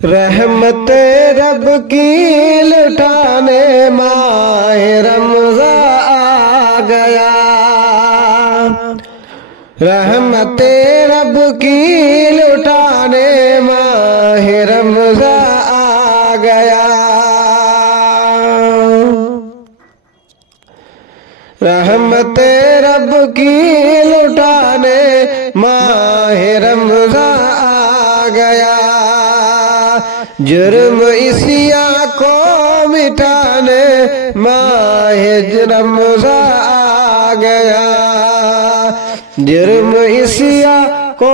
रहमत रब की लुटाने माह रमज़ा आ गया। रहमत रब की लुटाने माह रमज़ा आ गया। रहमत रब की लुटाने माह रमज़ा आ गया। जुर्म इसिया को मिटाने माह रमज़ा आ गया। जुर्म इसिया को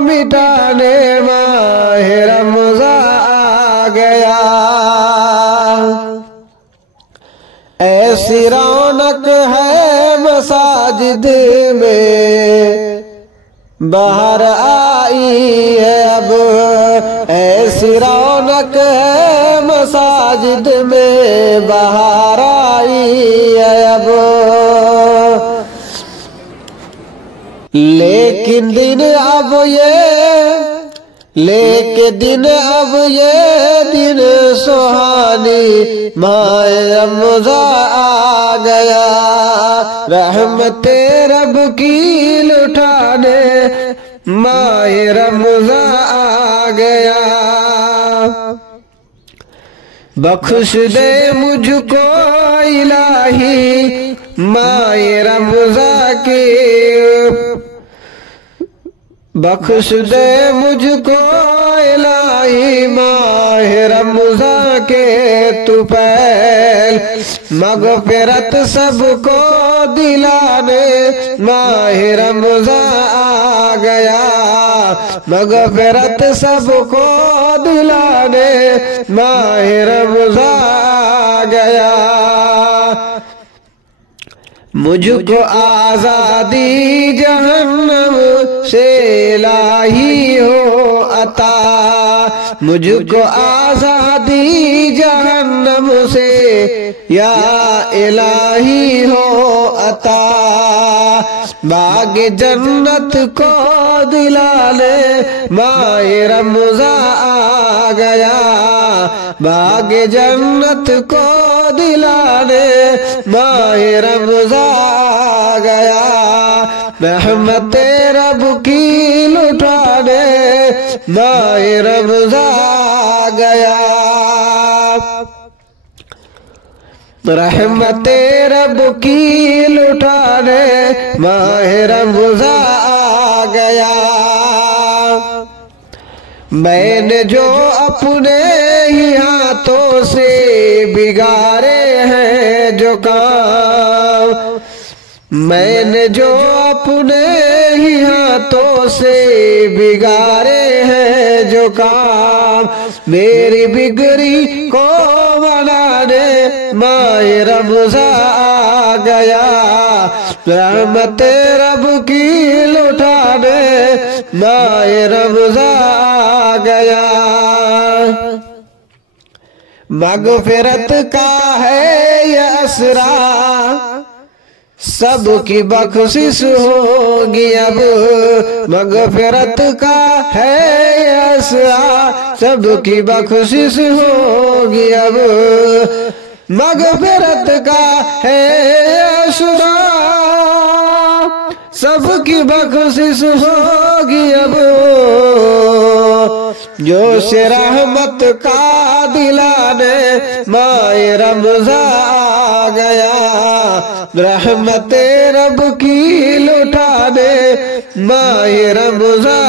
मिटाने माह रमज़ा आ गया। ऐसी रौनक है मसाजिद में बाहर आई है अब। ऐसी रौनक है मसाजिद में बाहर आई है अब। लेकिन दिन अब ये दिन सुहानी माह रमज़ा आ गया। रहमत रब की लुटाने माह रमज़ा आ गया। बख्श दे मुझको इलाही माह रमज़ा के। बख्श दे मुझको इलाही माह रमज़ा के तू पैल। मग़फ़िरत सबको दिलाने माह रमज़ा आ गया। मग़फ़िरत सबको दिलाने माह रमज़ा आ गया। मुझको आज़ादी जहन्नम से इलाही हो अता। मुझको आज़ादी जहन्नम से या इलाही हो अता। बाग जन्नत को दिलाने माह रमज़ा आ गया। बाग जन्नत को दिलाने माह रमज़ा आ गया। रहमत रब की लुटाने माह रमज़ा आ गया। रहमत रब की लुटाने माह रमज़ा आ गया। मैंने जो अपने ही हाथों से बिगाड़े हैं जो काम। मैंने जो अपने ही हाथों से बिगाड़े हैं जो काम। मेरी बिगड़ी को बनाने माह रमज़ा आ गया। रहमत रब की लुटाने माह रमज़ा आ गया। मग़फ़िरत का है ये असरा सबकी बख्शिश होगी अब। मग़फ़िरत का है ये असरा सबकी बख्शिश होगी अब। मग़फ़िरत का है असरा सबकी बख्शिश होगी अब। जो से रहमत का दिलाने माह रमज़ा आ गया। रहमत रब की लुटाने माह रमज़ा